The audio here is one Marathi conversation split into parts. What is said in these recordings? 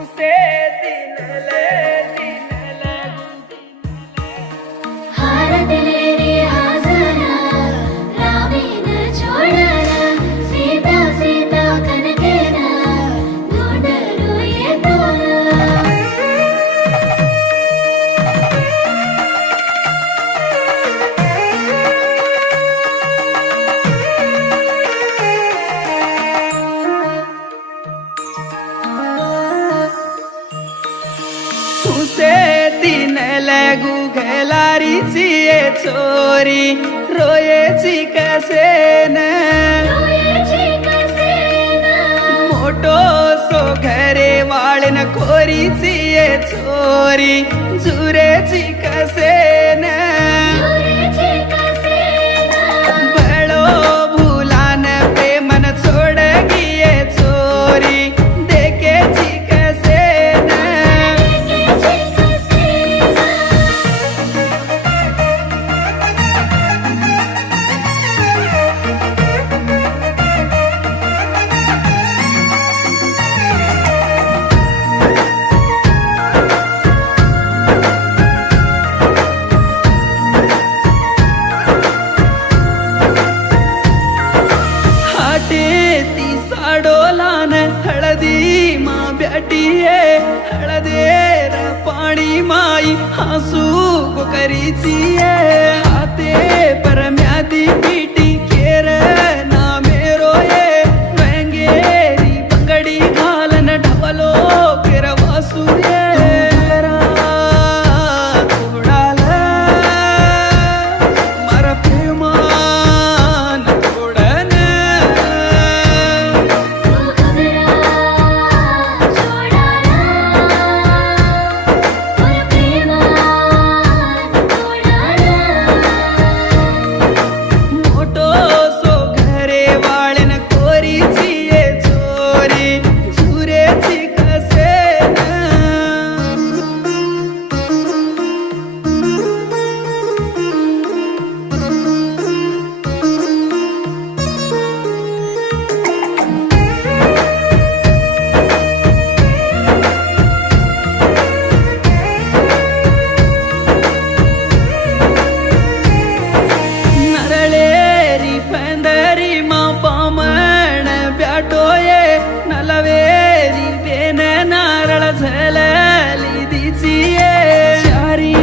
उसे दिन ले हारत लेरी हाजरा रामीन छोडरा सीता सीता कनकेरा ढूंढरो ये तोरा उसे दिन लगू घेलारीची ये चोरी रोयेची कसे न रोयेची कसेना मोठो सो घरे वाळन खोरीची ये चोरी जुरेची कसे न रोयेची कसेना बळो भुलान प्रेमन छोड गिये चोरी देखेची कसे न रोयेची कसेना हाटे ती साडोलान हळदी मा ब्याटिये हळदेर पाणी माई हसू करीची हाते परम्यादी पीटी केर ना मेरो ये वेंगेरी बंगडी घालन ढवलो केर वासू ये उडाल मर प्रेमान तोडन तू घबरा छोडाला और प्रेमान तोडाला मोठो सो घरे वाळन कोरीची ये चोरी झुरेची कसे नरळेरी पंदरी मा पामण ब्याटोये नलवेरी बेन नारळ झलली दिचिये चारी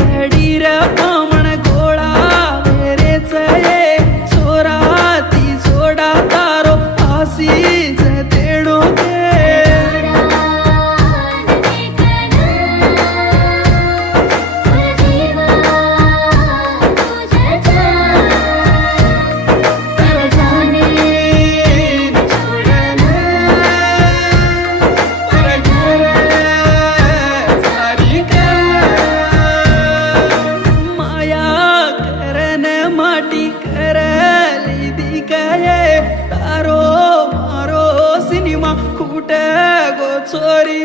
वडीर पामण गोळा वेरेच ये चोराती जोडा तारो आसी जतेडो के माया करन माटी करली दिकाये तारो मारो सिनेमा कुठ गो चोरी